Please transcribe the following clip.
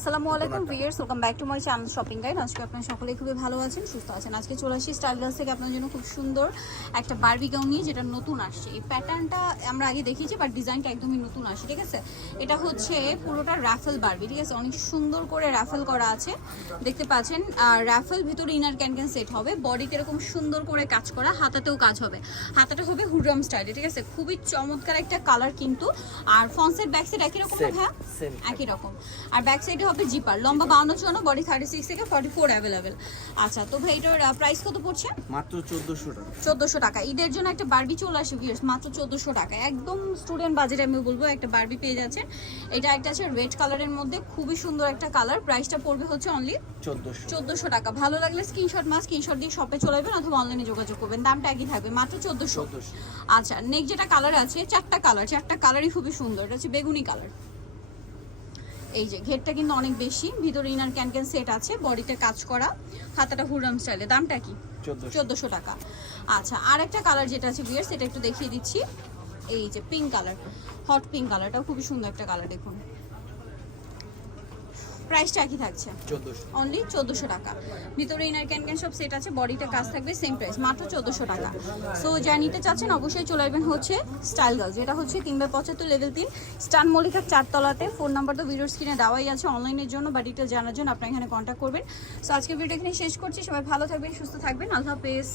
আসসালামু আলাইকুম viewers, welcome back to my channel shopping guide. আজকে আপনারা সকলেই খুবই ভালো আছেন, সুস্থ আছেন। আজকে চলে আসি স্টাইল গার্লস থেকে আপনার জন্য খুব সুন্দর একটা বারবি গাউন নিয়ে, যেটা নতুন আসছে। এই প্যাটার্নটা আমরা আগে দেখিয়েছি, বাট ডিজাইনটা একদমই নতুন আসছে, ঠিক আছে। এটা হচ্ছে পুরোটা রাফেল বারবি, ঠিক আছে। অনেক সুন্দর করে রাফেল করা আছে, দেখতে পাচ্ছেন। আর রাফেল ভিতরে ইনার ক্যান সেট হবে, বডিতে এরকম সুন্দর করে কাজ করা, হাতাতেও কাজ হবে। হাতাটা হবে হুড্রাম স্টাইলে, ঠিক আছে। খুবই চমৎকার একটা কালার কিন্তু। আর ফ্রন্ট সাইড ব্যাক সাইড একই রকম, হ্যাঁ একই রকম। আর ব্যাক সাইডে হবে জিপার, লম্বা 52 বডি 36 থেকে 44 অ্যাভেলেবেল। আচ্ছা, তো ভাই এটার প্রাইস কত পড়ছে? মাত্র 1400 টাকা। 1400 টাকা। ঈদের জন্য একটা বারবি চলে আসে ভিউয়ার্স, মাত্র 1400 টাকা। একদম স্টুডেন্ট বাজেটে আমি বলবো একটা বারবি পেয়ে যাচ্ছেন। এটা একটা আছে রেড কালারের মধ্যে, খুবই সুন্দর একটা কালার। প্রাইসটা পড়বে হচ্ছে অনলি 1400 টাকা। ভালো লাগলে স্ক্রিনশট দিয়ে শপে চলে যাবেন অথবা অনলাইনে যোগাযোগ করবেন, দামটা একই থাকবে, মাত্র 1400। আচ্ছা, নেক্সট যেটা কালার আছে, চারটা কালারই খুবই সুন্দর। এটা হচ্ছে বেগুনি কালার। এই যে ঘেরটা কিন্তু অনেক বেশি, ভিতরে ইনার ক্যান সেট আছে, বডিতে কাজ করা, হাতাটা হুররাম স্টাইলে। দামটা কি? 1400 টাকা। আচ্ছা, আর একটা কালার যেটা আছে ভিউয়ার্স, সেটা একটু দেখিয়ে দিচ্ছি। এই যে পিঙ্ক কালার, হট পিঙ্ক কালারটাও খুবই সুন্দর একটা কালার, দেখুন। প্রাইসটা কি থাকছে? অনলি 1400 টাকা। ভিতরে ইনার ক্যান সব সেট আছে, বডিতে কাজ থাকবে, সেম প্রাইস, মাত্র 1400 টাকা। সো যা নিতে চাচ্ছেন অবশ্যই চলে আসবেন হচ্ছে স্টাইল গার্লস, যেটা হচ্ছে 3/75 লেভেল 3 স্টান মল্লিকার 4 তলাতে। ফোন নাম্বার তো ভিডিওর স্ক্রিনে দেওয়াই আছে, অনলাইনের জন্য বা ডিটেল জানার জন্য আপনারা এখানে কন্ট্যাক্ট করবেন। সো আজকে ভিডিও এখানে শেষ করছি। সবাই ভালো থাকবেন, সুস্থ থাকবেন, আল্লাহ হাফেজ।